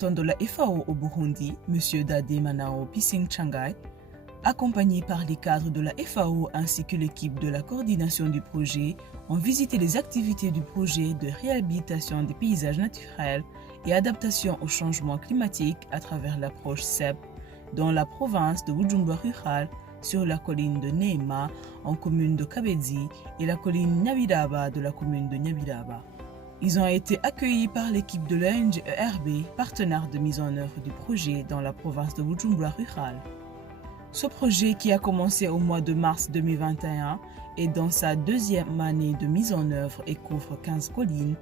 représentant de la FAO au Burundi, M. Dade Manao Pising Changai, accompagné par les cadres de la FAO ainsi que l'équipe de la coordination du projet, ont visité les activités du projet de réhabilitation des paysages naturels et adaptation au changement climatique à travers l'approche CEP dans la province de Bujumbura rural, sur la colline de Neema en commune de Kabezi et la colline Nyabiraba de la commune de Nyabiraba. Ils ont été accueillis par l'équipe de l'ONG ERB, partenaire de mise en œuvre du projet dans la province de Bujumbura rural. Ce projet, qui a commencé au mois de mars 2021, est dans sa deuxième année de mise en œuvre et couvre 15 collines,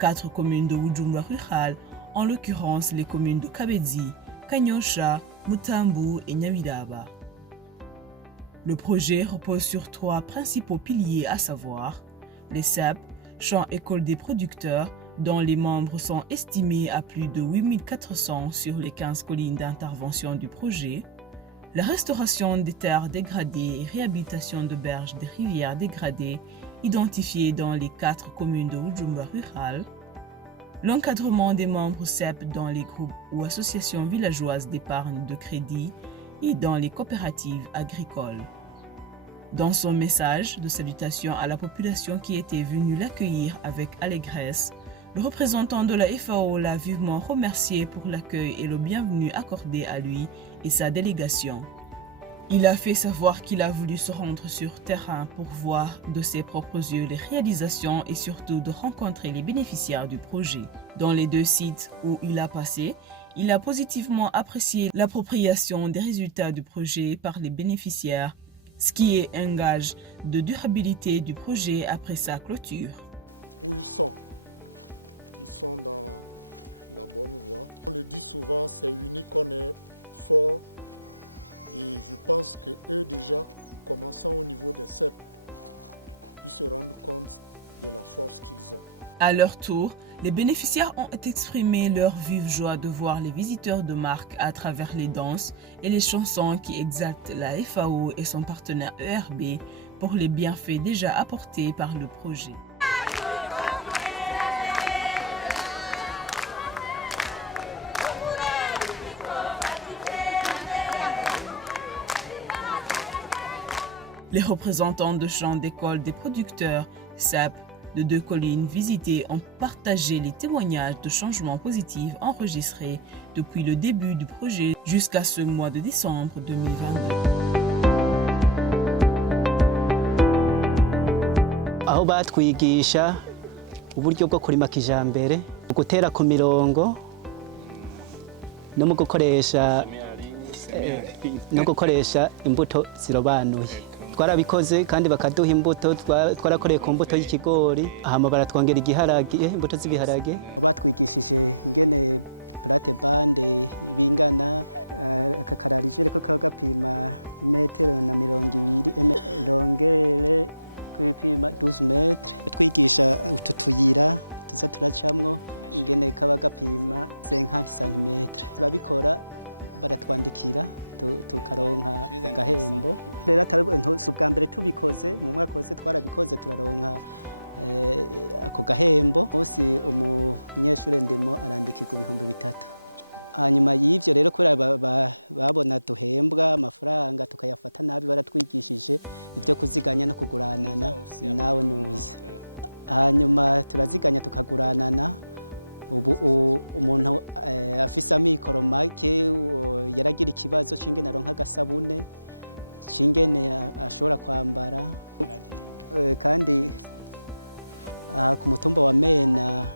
4 communes de Bujumbura rural, en l'occurrence les communes de Kabezi, Kanyosha, Mutambu et Nyabiraba. Le projet repose sur 3 principaux piliers, à savoir les CEP, champ école des producteurs, dont les membres sont estimés à plus de 8400 sur les 15 collines d'intervention du projet, la restauration des terres dégradées et réhabilitation de berges des rivières dégradées identifiées dans les 4 communes de Bujumbura rural, l'encadrement des membres CEP dans les groupes ou associations villageoises d'épargne de crédit et dans les coopératives agricoles. Dans son message de salutation à la population qui était venue l'accueillir avec allégresse, le représentant de la FAO l'a vivement remercié pour l'accueil et le bienvenu accordé à lui et sa délégation. Il a fait savoir qu'il a voulu se rendre sur terrain pour voir de ses propres yeux les réalisations et surtout de rencontrer les bénéficiaires du projet. Dans les 2 sites où il a passé, il a positivement apprécié l'appropriation des résultats du projet par les bénéficiaires, ce qui est un gage de durabilité du projet après sa clôture. Où ils sont dans la bonne voie. On le dit souvent, c'est unique, on est fort. Et je pense qu'eux déjà, commençant au niveau des CEP, ils se rendent compte de la force qu'ils ont. À leur tour, les bénéficiaires ont exprimé leur vive joie de voir les visiteurs de marque à travers les danses et les chansons qui exaltent la FAO et son partenaire ERB pour les bienfaits déjà apportés par le projet. Les représentants de champs d'école des producteurs, CEP, de 2 collines visitées ont partagé les témoignages de changements positifs enregistrés depuis le début du projet jusqu'à ce mois de décembre 2022. Batwigishije ingene plate bande bingana, aka kararijere ko kaba gapima 1.20 m, longere kwipima 12 metres. Twigisha utu tuyira tuza turacamwo ingene kaba gapima 50 cm. Turabikora baratwandikira tukaronka agahembo. Rero atari ubwa mbere tubikoze, mu mwaka wose twarabikoze turaronka ako gahembo. Umunsi umunyeshuri ndimo arandikirwa 3,000. Hanyuma y'ivyo rero kubera babona duhembwa amafaranga tukayafata nabi, baratwigishije ibyo kuziganya no kuguranana nawe nuzi. Hanyuma turaziganya tukaguranana. Ubu umuntu afise amikoro make yaragira ikibazo c'ingene aronka agasabune, c'ingene ashobora kwambara, kandi ku mutumba wa Mena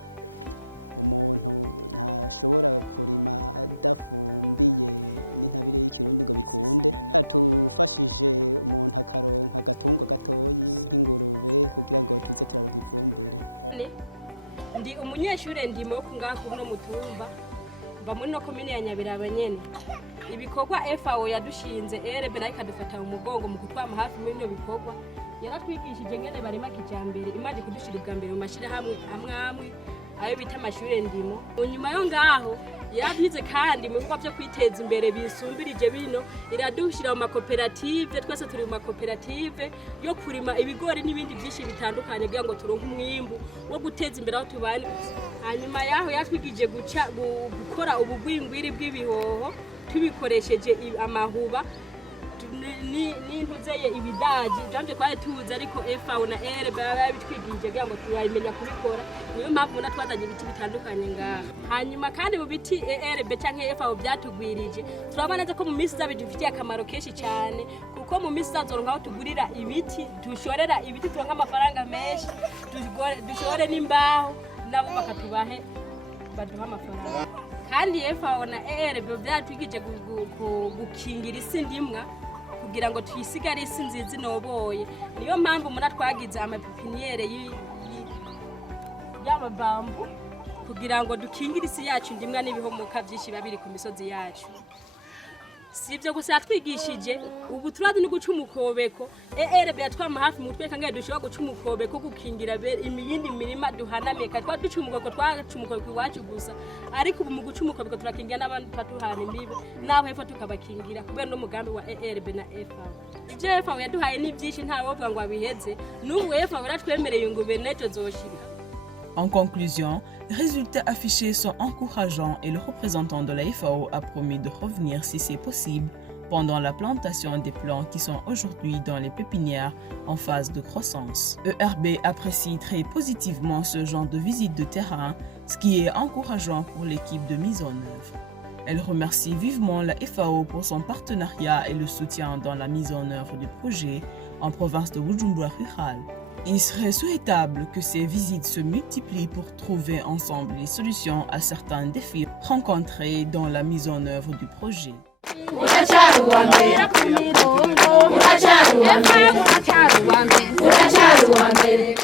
umuntu ntashobora kurima adafumbiye n'intabire y'ikirundi ngo bikunde. Tufashije umuntu akaronka agatungo gatoyi nk'ingurube kugira ngo tuze turaronka ifumbire. Ndi umunyeshure ndimo kungaha kuno mutumba mba muri no komine ya Nyabiraba nyene. Ibikorwa FAO yadushinze ERB nayo ikadufata mu mugongo mu kutwama hafi muri no bikorwa. Yaratwigishije ngene barima kijambere, imaze kudushira ubwa mbere mu mashira hamwe ayo bita amashure ndimo. Nyuma yo ngaho yabyize kandi mu bikorwa byo kwiteza imbere bisumbirije bino iradushira mu makoperative twese turi mu makoperative yo kurima ibigori n'ibindi byinshi bitandukanye kugira ngo turonke umwimbu wo guteza imbere aho tubana. Hanyuma yaho yatwigije gukora ubugwingwiri bw'ibihoho tubikoresheje amahuba n'intuzeye ibidaji jambe kwaye tuzi ariko FAO na ERB babitwigije kugira ngo turayimenya kubikora. Niyo mpamvu muna twazanye ibiti bitandukanye ngaha. Hanyuma kandi mu biti ERB canke FAO byatugwirije turabona neza ko mu minsi zabidufitiye akamaro kenshi cyane kuko mu minsi zazoronka aho tugurira ibiti dushorera ibiti turonka amafaranga menshi dushore n'imbaho nabo bakatubahe baduha amafaranga. Kandi FAO na ERB byatwigije gukingira isi ndimwa kugira ngo twisigare isi nziza inoboye. Niyo mpamvu muna twagize amapipiniere y'amabambu kugira ngo dukingire isi yacu ndimwa n'ibihomoka byinshi babiri ku misozi yacu. Sivyo gusa twigishije ubu turazi no guca umukobeko ERB yatwama hafi mu tweka ngaye dushobora guca umukobeko gukingira imiyindi mirima duhanameka duca umukobeko iwacu gusa ariko ubu mu guca umukobeko turakingira n'abandi baduhana imbibe naho hepfo tukabakingira kubera no mugambi wa ERB na FAO. Ivyo FAO yaduhaye ni byinshi nta wovuga ngo abiheze n'ubu FAO yaratwemereye ngo benejo zoshira. En conclusion, les résultats affichés sont encourageants et le représentant de la FAO a promis de revenir si c'est possible pendant la plantation des plants qui sont aujourd'hui dans les pépinières en phase de croissance. ERB apprécie très positivement ce genre de visite de terrain, ce qui est encourageant pour l'équipe de mise en œuvre. Elle remercie vivement la FAO pour son partenariat et le soutien dans la mise en œuvre du projet en province de Bujumbura Rural. Il serait souhaitable que ces visites se multiplient pour trouver ensemble des solutions à certains défis rencontrés dans la mise en œuvre du projet. Uracharu wa mbere